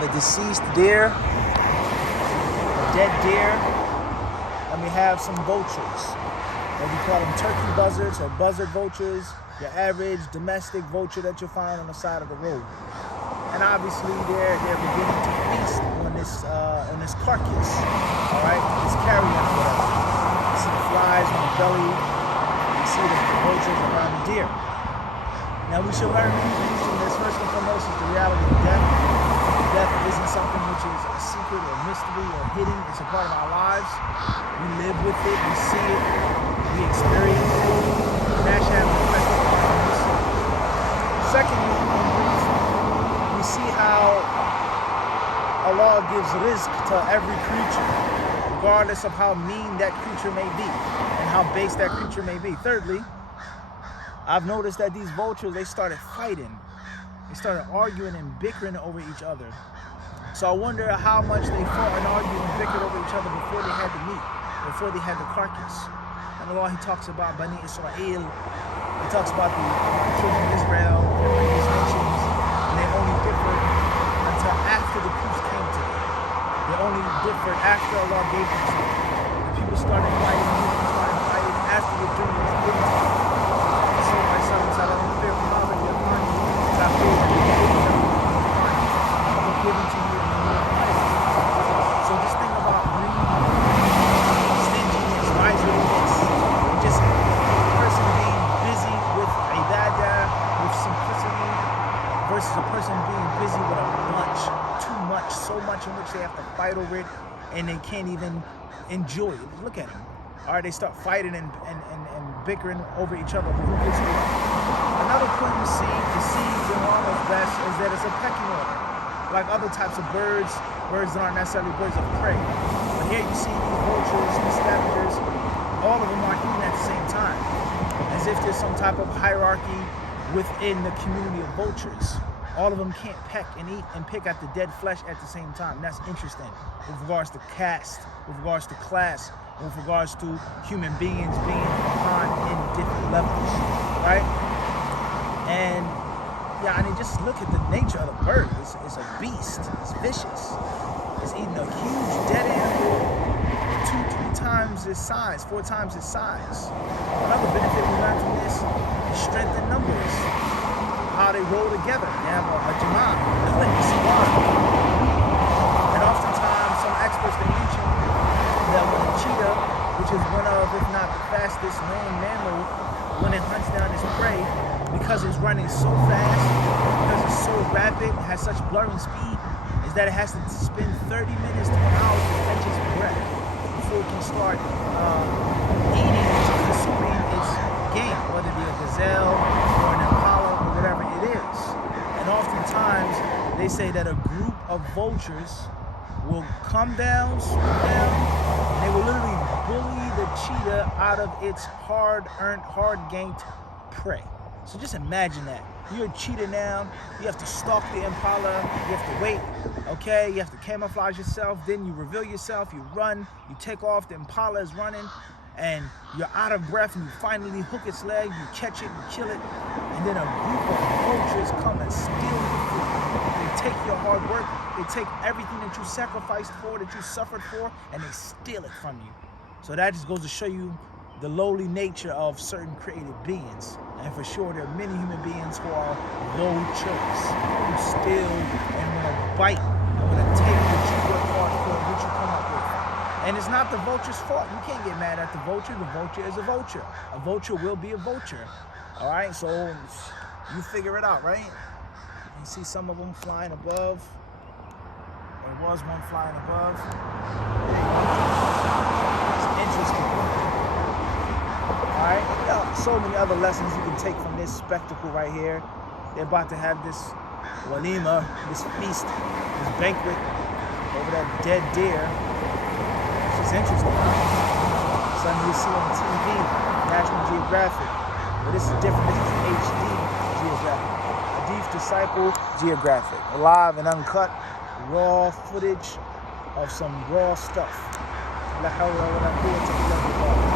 have a deceased deer, a dead deer, and we have some vultures. And we call them turkey buzzards or buzzard vultures, your average domestic vulture that you'll find on the side of the road. And obviously they're beginning to feast on this carcass, all right, this carrion or whatever. You see the flies on the belly, you see the vultures around the deer. Now we should learn many things from this. First and foremost is the reality of death. Death isn't something which is a secret or mystery or hidden. It's a part of our lives. We live with it, we see it, we experience it, and that should have an effect on us. Secondly, we see how Allah gives rizq to every creature, regardless of how mean that creature may be and how base that creature may be. Thirdly, I've noticed that these vultures, they started fighting. They started arguing and bickering over each other. So I wonder how much they fought and argued and bickered over each other before they had the meat, before they had the carcass. And Allah, He talks about Bani Israel. He talks about the children of Israel, the previous nations, and they only differed until after the proofs came to them. They only differed after Allah gave them to them. The people started fighting, after the dream was given to them. So my son said, I don't fear Allah, your money. I fear that the given to you and you will fight. So this thing about greed, stinginess, miserliness, just a person being busy with ibadah, with simplicity, versus a person being busy with a bunch, too much, so much in which they have to fight over it and they can't even enjoy it. Look at them. All right, they start fighting and bickering over each other. But who gets it? Another point we see, the seeds and all of that, is that it's a pecking order. Like other types of birds that aren't necessarily birds of prey. But here you see these vultures, these scavengers, all of them are eating at the same time, as if there's some type of hierarchy within the community of vultures. All of them can't peck and eat and pick at the dead flesh at the same time. That's interesting with regards to caste, with regards to class, with regards to human beings being upon in different levels, right? And yeah, I mean, just look at the nature of the bird. It's a beast. It's vicious. It's eating a huge dead animal 2-3 times its size, 4 times its size. Another benefit we learned from this is strength in numbers. How they roll together. They have a jama'ah, a squad. And oftentimes, some experts, they mention that when a cheetah, which is one of, if not the fastest known mammal, when it hunts down its prey, because it's running so fast, because it's so rapid, it has such blurring speed, is that it has to spend 30 minutes to an hour to catch its breath before it can start eating and consuming its game, whether it be a gazelle or an impala or whatever it is. And oftentimes, they say that a group of vultures will come down, swoop down, and they will literally bully the cheetah out of its hard-earned, hard-gained prey. So just imagine that. You're a cheetah now, you have to stalk the impala, you have to wait, okay? You have to camouflage yourself, then you reveal yourself, you run, you take off, the impala is running, and you're out of breath, and you finally hook its leg, you catch it, you kill it, and then a group of vultures come and steal your food. They take your hard work, they take everything that you sacrificed for, that you suffered for, and they steal it from you. So that just goes to show you the lowly nature of certain created beings. And for sure, there are many human beings who are vultures, who steal and want to bite, and want to take what you work hard for, what you come up with. And it's not the vulture's fault. You can't get mad at the vulture. The vulture is a vulture. A vulture will be a vulture. All right, so you figure it out, right? You see some of them flying above. There was one flying above. It's interesting. All right, so many other lessons you can take from this spectacle right here. They're about to have this walima, this feast, this banquet over that dead deer. It's just interesting, huh? Something you see on TV, National Geographic. But this is different. This is HD Geographic. Hadith Disciple Geographic. Live and uncut, raw footage of some raw stuff. La hawla wa la quwwata illa billah.